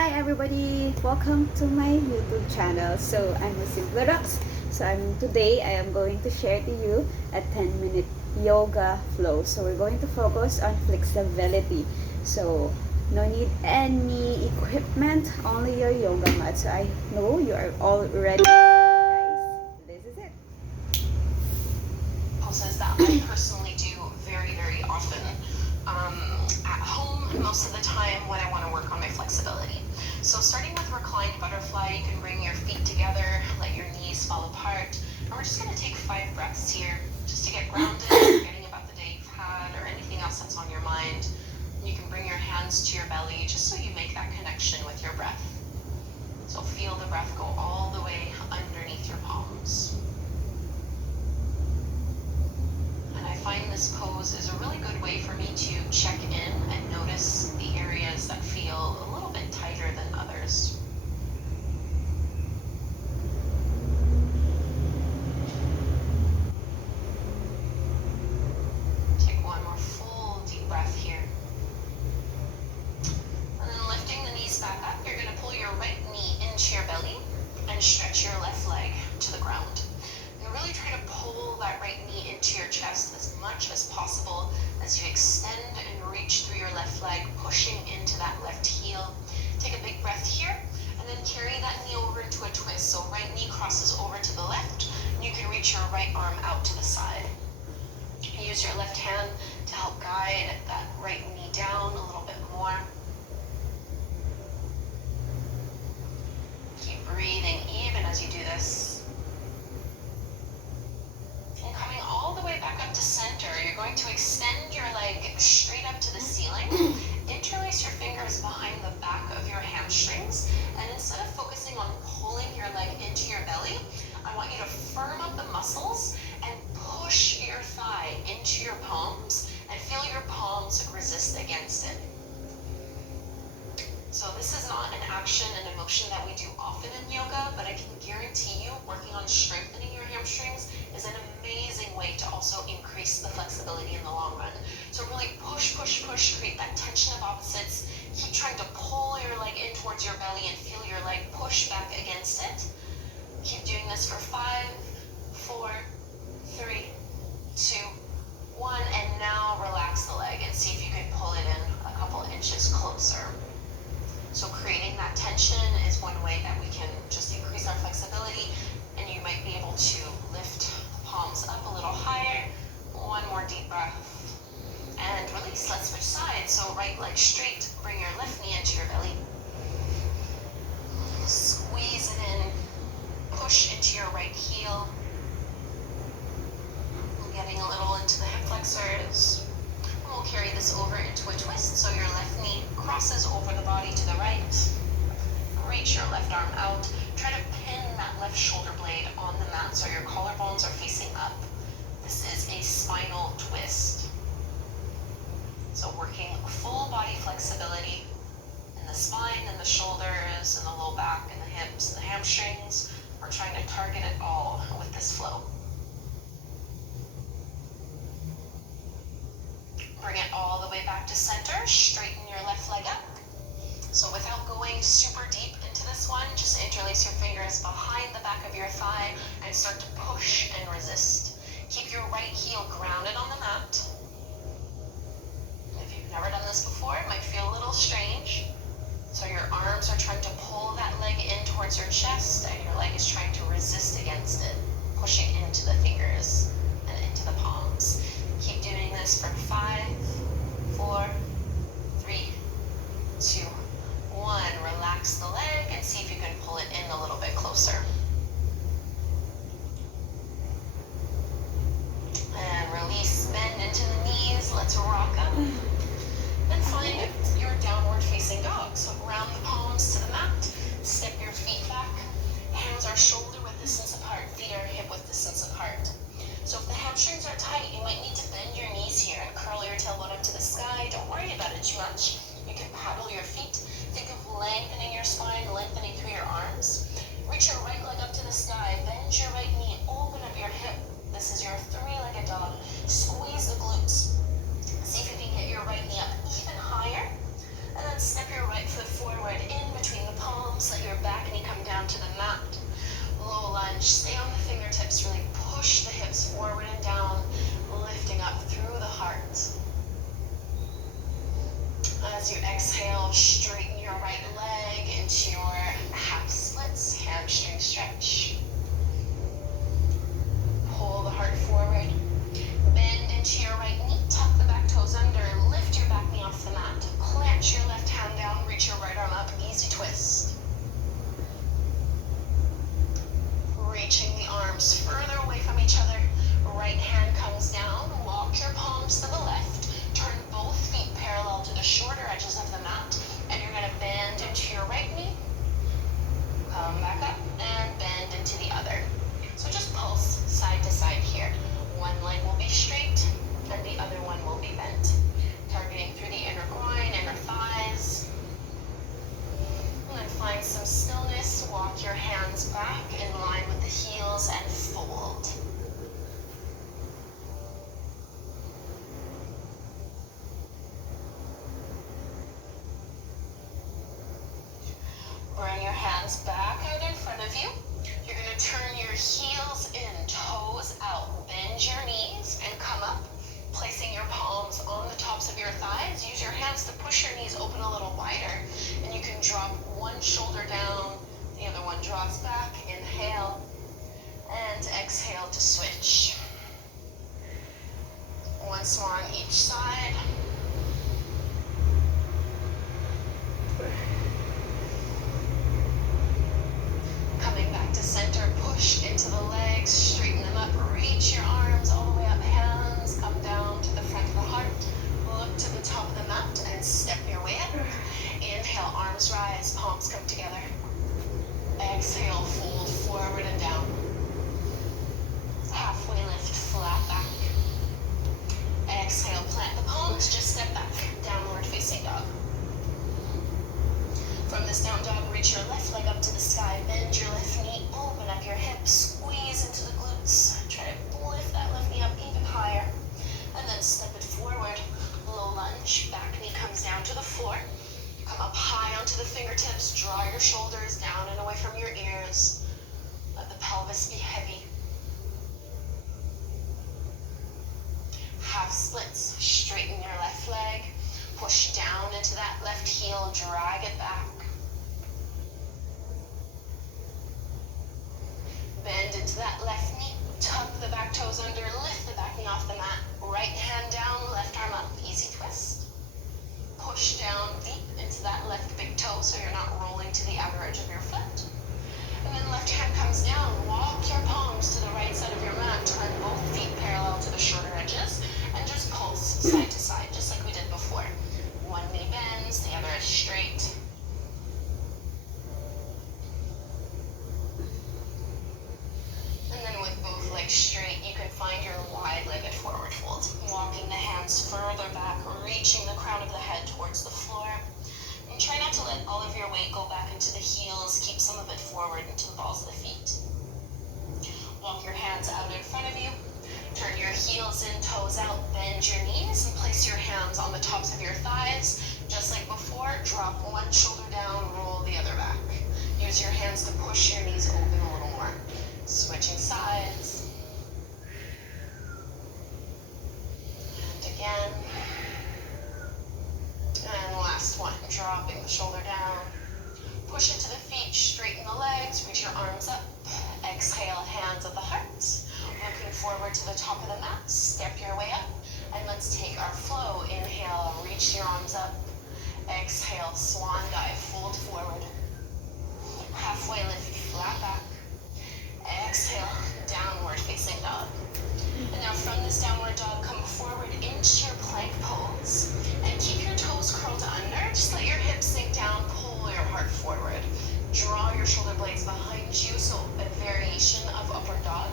Hi everybody, welcome to my YouTube channel. So I'm Simple Rocks. Today I am going to share to you a 10-minute yoga flow. So we're going to focus on flexibility. So no need any equipment, only your yoga mat. So I know you are all ready. So guys, this is it. Poses that I personally do very often at home, most of the time when I want to work on my flexibility. So starting with Reclined Butterfly, you can bring your feet together, let your knees fall apart, and we're just going to take 5 breaths here just to get grounded, forgetting about the day you've had or anything else that's on your mind. You can bring your hands to your belly just so you make that connection with your breath. So feel the breath go all the way underneath your palms. I find this pose is a really good way for me to check in and notice the areas that feel a little bit tighter than others. Take one more full deep breath here. And then lifting the knees back up, you're going to pull your right knee into your belly and stretch your left leg to the ground. Really try to pull that right knee into your chest as much as possible as you extend and reach through your left leg, pushing into that left heel. Take a big breath here, and then carry that knee over into a twist. So right knee crosses over to the left, and you can reach your right arm out to the side. Use your left hand to help guide that right knee down a little bit more. Keep breathing even as you do this. All the way back up to center, you're going to extend your leg straight up to the ceiling, interlace your fingers behind the back of your hamstrings, and instead of focusing on pulling your leg into your belly, I want you to firm up the muscles and push your thigh into your palms and feel your palms resist against it. So this is not an action and emotion that we do often in yoga, but I can guarantee you working on strengthening your hamstrings is an amazing way to also increase the flexibility in the long run. So really push, create that tension of opposites. Keep trying to pull your leg in towards your belly and feel your leg push back against it. Keep doing this for 5, 4, 3, 2, 1, and now relax the leg and see if you can pull it in a couple inches closer. So creating that tension is one way that we can just increase our flexibility, and you might be able to lift the palms up a little higher. One more deep breath. And release. Let's switch sides. So right leg straight, bring your left knee into your belly. Squeeze it in. Push into your right heel. Getting a little into the hip flexors. We'll carry this over into a twist, so your left knee crosses over the body to the right. Reach your left arm out. Try to pin that left shoulder blade on the mat so your collarbones are facing up. This is a spinal twist. So working full body flexibility in the spine and the shoulders and the low back and the hips and the hamstrings. We're trying to target it all with this flow. Bring it all the way back to center. Straighten your left leg up. So without going super deep into this one, just interlace your fingers behind the back of your thigh and start to push and resist. Keep your right heel grounded on the mat. If you've never done this before, it might feel a little strange. So your arms are trying to pull that leg in towards your chest, and your leg is trying to resist against it, pushing into the fingers and into the palms. Keep doing this for 5, 4, 3, 2, 1. Relax the leg and see if you can pull it in a little bit closer. And release, bend into the knees. Let's rock up. Then find your downward facing dog. So round the palms to the mat. Step your feet back. Hands are shoulder width distance apart. Feet are hip width distance apart. So if the hamstrings are tight, you might need to bend your knees here and curl your tailbone up to the sky. Don't worry about it too much. You can paddle your feet. Think of lengthening your spine, lengthening through your arms. Reach your right leg up to the sky. Bend your right knee. Open up your hip. This is your 3-legged dog. Squeeze the glutes. See if you can get your right knee up even higher. And then step your right foot forward in between drag it back. Bend into that left knee, tuck the back toes under, lift the back knee off the mat. Right hand down, left arm up, easy twist. Push down deep into that left big toe so you're not rolling to the outer edge of your foot. And then left hand comes down, walk your palms to the right side of your mat, turn both feet parallel to the shoulder edges, and just pulse side to side, just like we did before. One knee bends, the other is straight. And then with both legs straight, you can find your wide-legged forward fold. Walking the hands further back, reaching the crown of the head towards the floor. And try not to let all of your weight go back into the heels. Keep some of it forward into the balls of the feet. Walk your hands out in front of you. Turn your heels in, toes out, bend your knees, and place your hands on the tops of your thighs. Just like before, drop one shoulder down, roll the other back. Use your hands to push your knees open a little more. Switching sides. And again. And last one, dropping the shoulder down. Push into the feet, straighten the legs, reach your arms up. Exhale, hands at the heart. Looking forward to the top of the mat, step your way up. And let's take our flow. Inhale, reach your arms up. Exhale, swan dive, fold forward. Halfway lift, flat back. Exhale, downward facing dog. And now from this downward dog, come forward into your plank pose. And keep your toes curled under. Just let your hips sink down, pull your heart forward. Draw your shoulder blades behind you, so a variation of upward dog.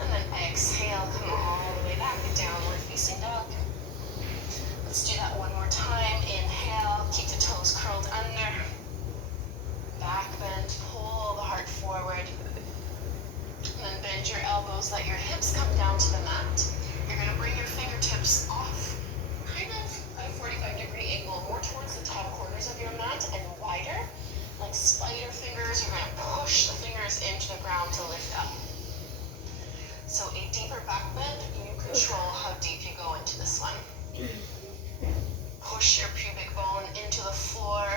And then exhale, come all the way back, downward facing dog. Let's do that one more time. Inhale, keep the toes curled under. Back bend, pull the heart forward. And then bend your elbows, let your hips come down to the mat. You're going to bring your fingertips off, kind of at a 45-degree angle, more towards the top corners of your mat and wider. Like spider fingers, you're going to push the fingers into the ground to lift up. So a deeper back bend, you control how deep you go into this one. Push your pubic bone into the floor.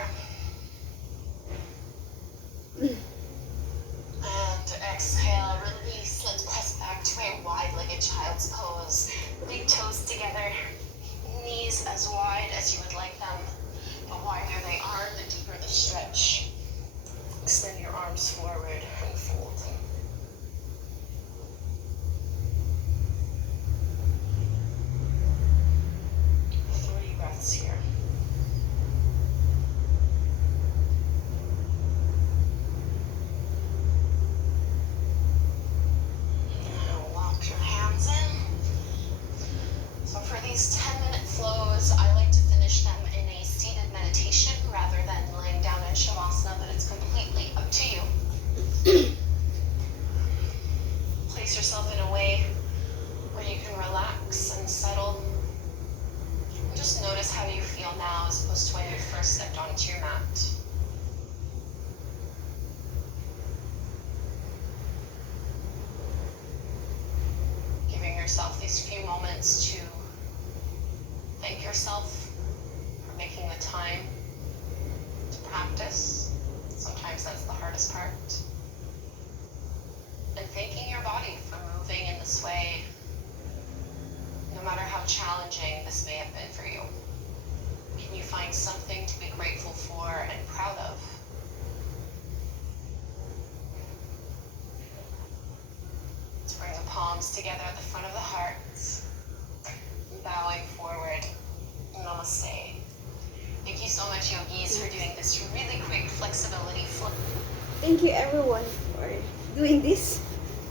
And exhale, release. Let's press back to a wide-legged child's pose. Big toes together, knees as wide as you would like them. The wider they are, the deeper the stretch. Extend your arms forward and fold. Here. Now lock your hands in. So for these 10-minute flows, I like to finish them in a seated meditation rather than laying down in Shavasana, but it's completely up to you. Place yourself in a way where you can relax and settle. Just notice how you feel now as opposed to when you first stepped onto your mat. Giving yourself these few moments to thank yourself for making the time to practice. Sometimes that's the hardest part. And thanking your body for moving in this way. No matter how challenging this may have been for you, can you find something to be grateful for and proud of? Let's bring the palms together at the front of the heart, bowing forward. Namaste. Thank you so much, yogis, for doing this really quick flexibility flip. Thank you everyone for doing this.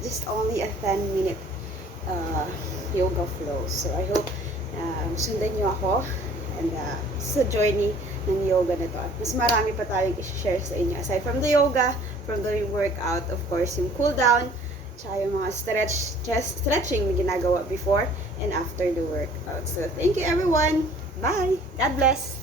Just only a 10-minute yoga flow. So I hope sundan nyo ako and sa journey ng yoga na to. Mas marami pa tayong i-share sa inyo. Aside from the yoga, from the workout, of course, yung cool down, tsaka yung mga stretching na ginagawa before and after the workout. So thank you everyone. Bye. God bless.